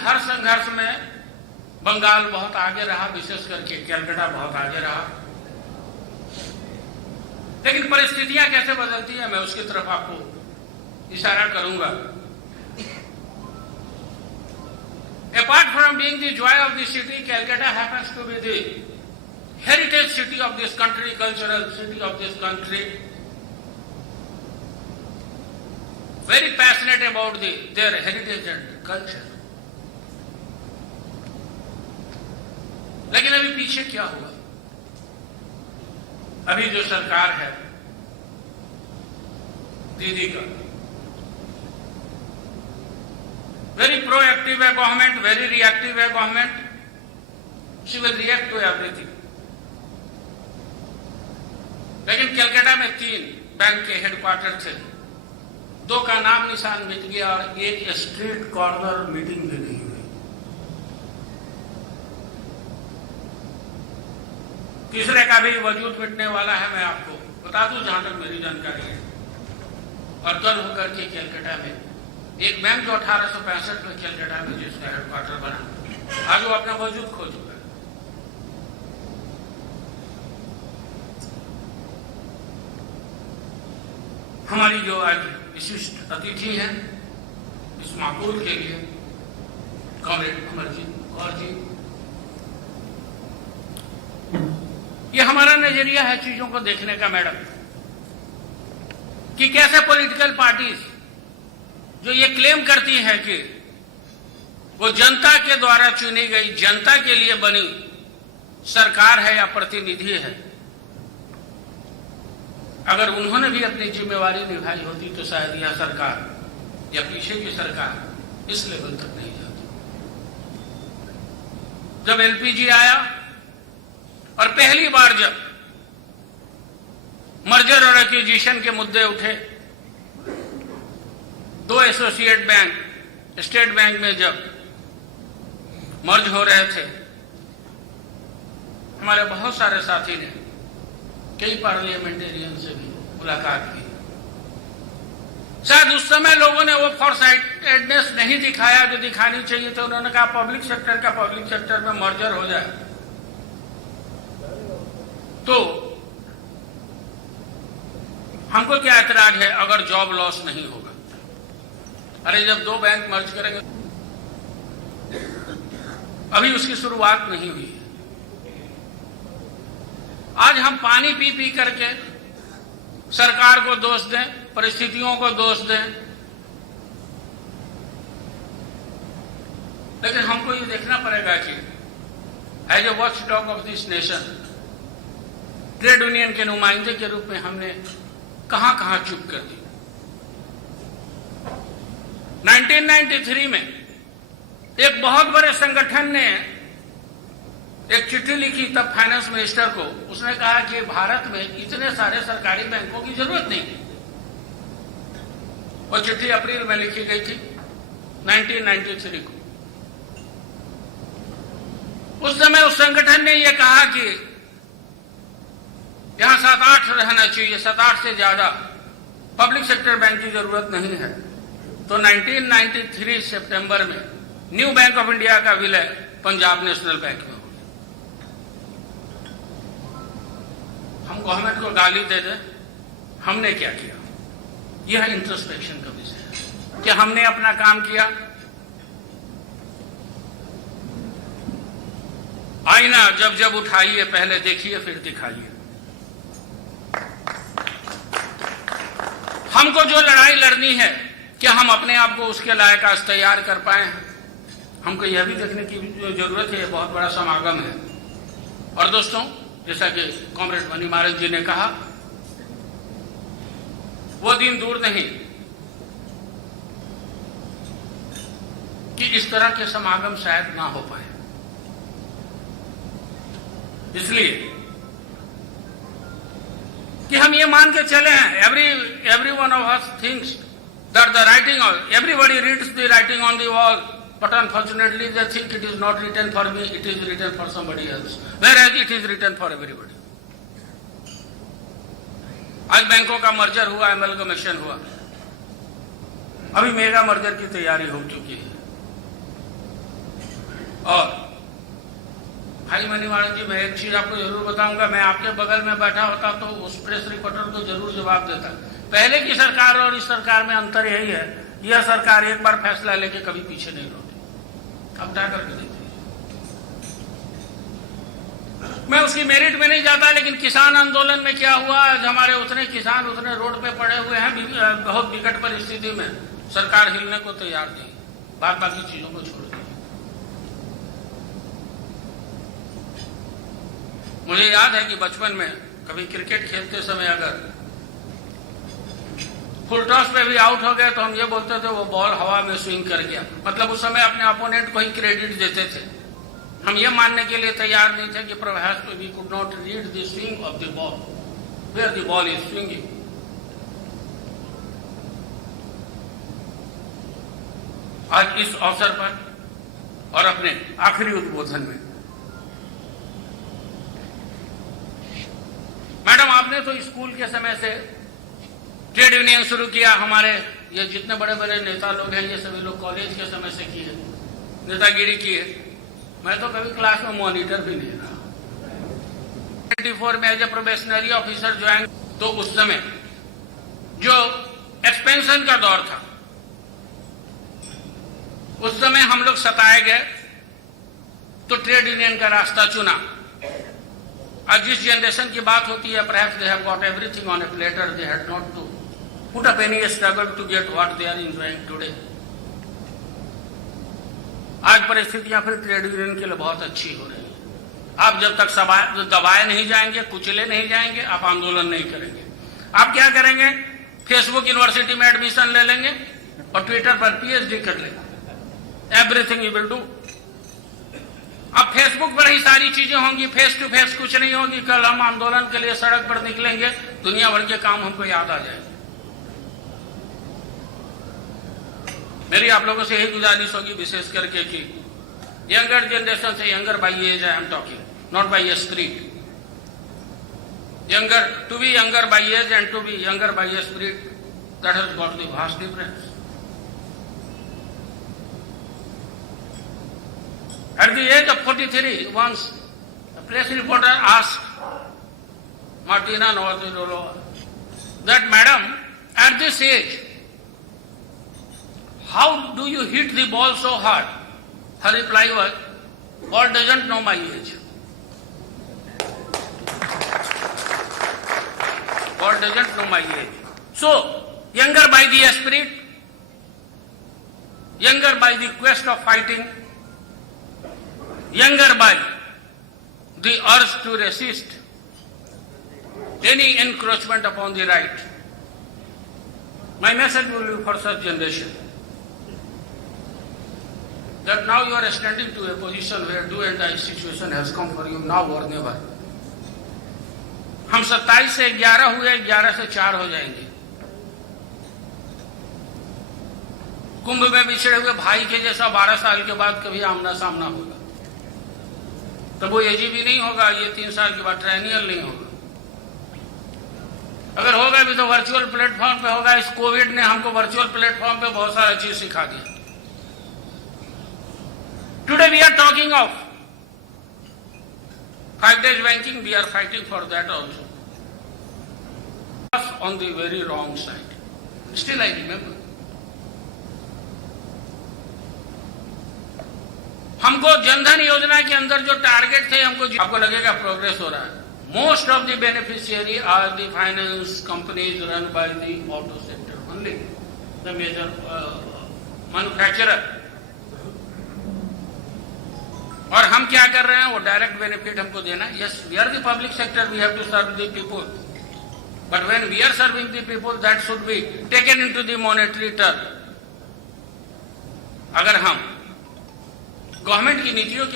हर संघर्ष में बंगाल बहुत आगे रहा, विशेष करके कलकत्ता बहुत आगे रहा। लेकिन परिस्थितियां कैसे बदलती है, मैं उसकी तरफ आपको इशारा करूंगा। Apart from being the joy of the city, Calcutta happens to be the heritage city of this country, cultural city of this country. Very passionate about their heritage and culture. लेकिन अभी पीछे क्या हुआ? अभी जो सरकार है दीदी का, very proactive है गवर्नमेंट, very reactive है government. She will react to everything. लेकिन कलकत्ता में 3 बैंक के हेडक्वार्टर थे, 2 का नाम निशान मिट गया और एक स्ट्रीट कॉर्नर मीटिंग भी नहीं हुई. तीसरे का भी वजूद मिटने वाला है, मैं आपको बता दूं जहां तक मेरी जानकारी है. और कल होकर के कलकत्ता में एक बैंक जो 1865 में कलकत्ता में जिसका हेडक्वार्टर बना, आज वो अपना वजूद खो चुका है. हमारी जो आज विशिष्ट अतिथि हैं इस माहौल के लिए, कॉमरेड अमरजीत कौर जी, ये हमारा नजरिया है चीजों को देखने का मैडम, कि कैसे पॉलिटिकल पार्टीज जो ये क्लेम करती है कि वो जनता के द्वारा चुनी गई, जनता के लिए बनी सरकार है या प्रतिनिधि है, अगर उन्होंने भी अपनी जिम्मेवारी निभाई होती तो शायद यह सरकार या पीछे की सरकार इस लेवल तक नहीं जाती. जब एलपीजी आया और पहली बार जब मर्जर और एक्विजिशन के मुद्दे उठे, 2 एसोसिएट बैंक स्टेट बैंक में जब मर्ज हो रहे थे, हमारे बहुत सारे साथी ने कई पार्लियामेंटेरियन से भी मुलाकात की. शायद उस समय लोगों ने वो फॉरसाइटेडनेस नहीं दिखाया जो दिखानी चाहिए थी. उन्होंने कहा पब्लिक सेक्टर में मर्जर हो जाए तो हमको क्या ऐतराज है अगर जॉब लॉस नहीं होगा. अरे जब 2 बैंक मर्ज करेंगे, अभी उसकी शुरुआत नहीं हुई है. आज हम पानी पी पी करके सरकार को दोष दें, परिस्थितियों को दोष दें, लेकिन हमको ये देखना पड़ेगा कि as a watch dog of this nation, trade union के नुमाइंदे के रूप में हमने कहां कहां चुप कर दी. 1993 में एक बहुत बड़े संगठन ने एक चिट्ठी लिखी तब फाइनेंस मिनिस्टर को. उसने कहा कि भारत में इतने सारे सरकारी बैंकों की जरूरत नहीं. वो चिट्ठी अप्रैल में लिखी गई थी 1993 को. उस समय उस संगठन ने यह कहा कि यहां 7-8 रहना चाहिए, 7-8 से ज्यादा पब्लिक सेक्टर बैंक की जरूरत नहीं है. तो 1993 सितंबर में न्यू बैंक ऑफ इंडिया का विलय पंजाब नेशनल बैंक में. हम गवर्नमेंट को गाली दे दें, हमने क्या किया? यह इंट्रोस्पेक्शन का विषय है कि हमने अपना काम किया. आईना जब जब उठाइए पहले देखिए फिर दिखाइए. हमको जो लड़ाई लड़नी है क्या हम अपने आप को उसके लायक आज तैयार कर पाए हैं? हमको यह भी देखने की जरूरत है. बहुत बड़ा समागम है. और दोस्तों, जैसा कि कॉमरेड मनी महाराज जी ने कहा, वो दिन दूर नहीं कि इस तरह के समागम शायद ना हो पाए. इसलिए कि हम ये मान के चले हैं, every one of us thinks that the writing on, everybody reads the writing on the wall, but unfortunately they think it is not written for me, it is written for somebody else, whereas it is written for everybody. आज बैंकों का merger हुआ, amalgamation हुआ, अभी mega merger की तैयारी हो चुकी है. और भाई मनीवाणा जी, मैं एक चीज आपको जरूर बताऊंगा, मैं आपके बगल में बैठा होता तो उस प्रेस रिपोर्टर को जरूर जवाब देता। पहले की सरकार और इस सरकार में अंतर यही है, यह सरकार एक बार फैसला लेके कभी पीछे नहीं लौटी। अब क्या करके देखिए, मैं उसकी मेरिट में नहीं जाता, लेकिन किसान आंदोलन में क्या हुआ, आज हमारे उतने किसान उतने रोड पे पड़े हुए हैं, बहुत विकट परिस्थिति में सरकार हिलने को तैयार नहीं, बात बाकी चीजों को छोड़ दी। मुझे याद है कि बचपन में कभी क्रिकेट खेलते समय अगर फुल टॉस पे भी आउट हो गए तो हम ये बोलते थे वो बॉल हवा में स्विंग कर गया, मतलब उस समय अपने अपोनेंट को ही क्रेडिट देते थे। हम ये मानने के लिए तैयार नहीं थे कि प्रभास we could not read the swing of the ball, where the ball is swinging. आज इस अवसर पर और अपने आखिरी उद्बोधन में, मैडम आपने तो स्कूल के समय से ट्रेड यूनियन शुरू किया, हमारे ये जितने बड़े बड़े नेता लोग हैं ये सभी लोग कॉलेज के समय से किए, नेतागिरी किए। मैं तो कभी क्लास में मॉनिटर भी नहीं रहा। 24 में as a probationary officer join, तो उस समय जो एक्सपेंशन का दौर था उस समय हम लोग सताए गए तो ट्रेड यूनियन का रास्ता चुना। आज जिस जनरेशन की बात होती है, perhaps they have got everything on a platter, they had not to put up any struggle to get what they are enjoying today. आज परिस्थितियां फिर ट्रेड यूनियन के लिए बहुत अच्छी हो रही है। आप जब तक दबाए नहीं जाएंगे, कुचले नहीं जाएंगे, आप आंदोलन नहीं करेंगे। आप क्या करेंगे, फेसबुक यूनिवर्सिटी में एडमिशन ले लेंगे और ट्विटर पर पीएचडी कर लेंगे, एवरीथिंग यू विल डू। अब फेसबुक पर ही सारी चीजें होंगी, फेस टू फेस कुछ नहीं होगी। कल हम आंदोलन के लिए सड़क पर निकलेंगे, दुनिया भर के काम हमको याद आ जाएंगे। मेरी आप लोगों से यही गुजारिश होगी विशेष करके कि यंगर जनरेशन से, younger by age I am talking, not by spirit, younger to be younger by age and to be younger by spirit, that has got the vast difference. At the age of 43, once a press reporter asked Martina Navratilova that, "Madam, at this age, how do you hit the ball so hard?" Her reply was, "God doesn't know my age. God doesn't know my age." So, younger by the spirit, younger by the quest of fighting, younger by the urge to resist any encroachment upon the right. My message will be for such generation that now you are standing to a position where do and die situation has come for you, now or never. हम 27 से 11 हुए, 11 से 4 हो जाएंगे। कुंभ में बिछड़े हुए भाई के जैसा 12 साल के बाद कभी आमना सामना होगा, तब वो एजीबी नहीं होगा, ये 3 साल के बाद ट्राइनियल नहीं होगा। अगर होगा भी तो वर्चुअल प्लेटफॉर्म पे होगा। इस कोविड ने हमको वर्चुअल प्लेटफॉर्म पे बहुत सारा चीज सिखा दिया। Today we are talking of 5 days banking, we are fighting for that also. On the very wrong side. Still I remember. हमको जनधन योजना के अंदर जो टारगेट थे, हमको आपको लगेगा प्रोग्रेस हो रहा है। Most of the beneficiary are the finance companies run by the auto sector only, the major manufacturer. और हम क्या कर रहे हैं, वो डायरेक्ट बेनिफिट हमको देना। Yes, we are the public sector, we have to serve the people, but when we are serving the people that should be taken into the monetary term. अगर हम गवर्नमेंट की नीतियों